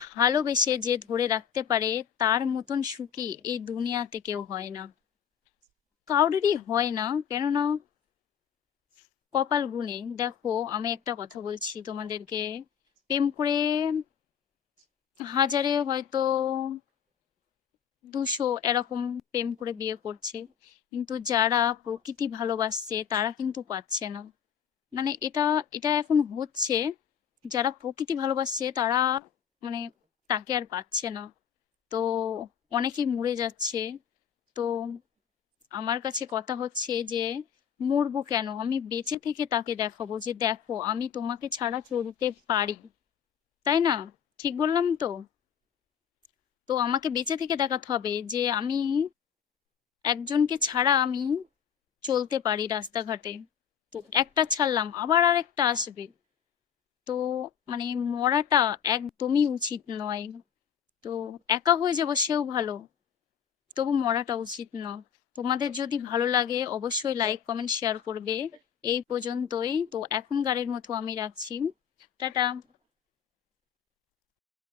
ভালোবেসে যে ধরে রাখতে পারে, তার মতন সুখী এই দুনিয়াতে কেউ হয় না। কাউরেরই হয় না, কেননা কপাল গুনে দেখো, আমি একটা কথা বলছি তোমাদেরকে। প্রেম করে হাজারে হয়তো দুশো এরকম প্রেম করে বিয়ে করছে, কিন্তু যারা প্রকৃতি ভালোবাসছে, তারা কিন্তু পাচ্ছে না। মানে এটা এটা এখন হচ্ছে, যারা প্রকৃতি ভালোবাসছে, তারা মানে তাকে আর পাচ্ছে না। তো অনেকেই মরে যাচ্ছে। তো আমার কাছে কথা হচ্ছে যে, মরবো কেন? আমি বেঁচে থেকে তাকে দেখাবো যে, দেখো, আমি তোমাকে ছাড়া চলতে পারি। তাই না? ঠিক বললাম তো? তো আমাকে বেঁচে থেকে দেখাতে হবে যে, আমি একজনকে ছাড়া আমি চলতে পারি রাস্তাঘাটে। তো একটা ছাড়লাম, আবার আরেকটা আসবে। তো মানে মরাটা একদমই উচিত নয়। তো একা হয়ে যাব সেও ভালো, তবু মরাটা উচিত না। তোমাদের যদি ভালো লাগে অবশ্যই লাইক কমেন্ট শেয়ার করবে। এই পর্যন্তই। তো এখনকারের মতো আমি রাখছি। টাটা।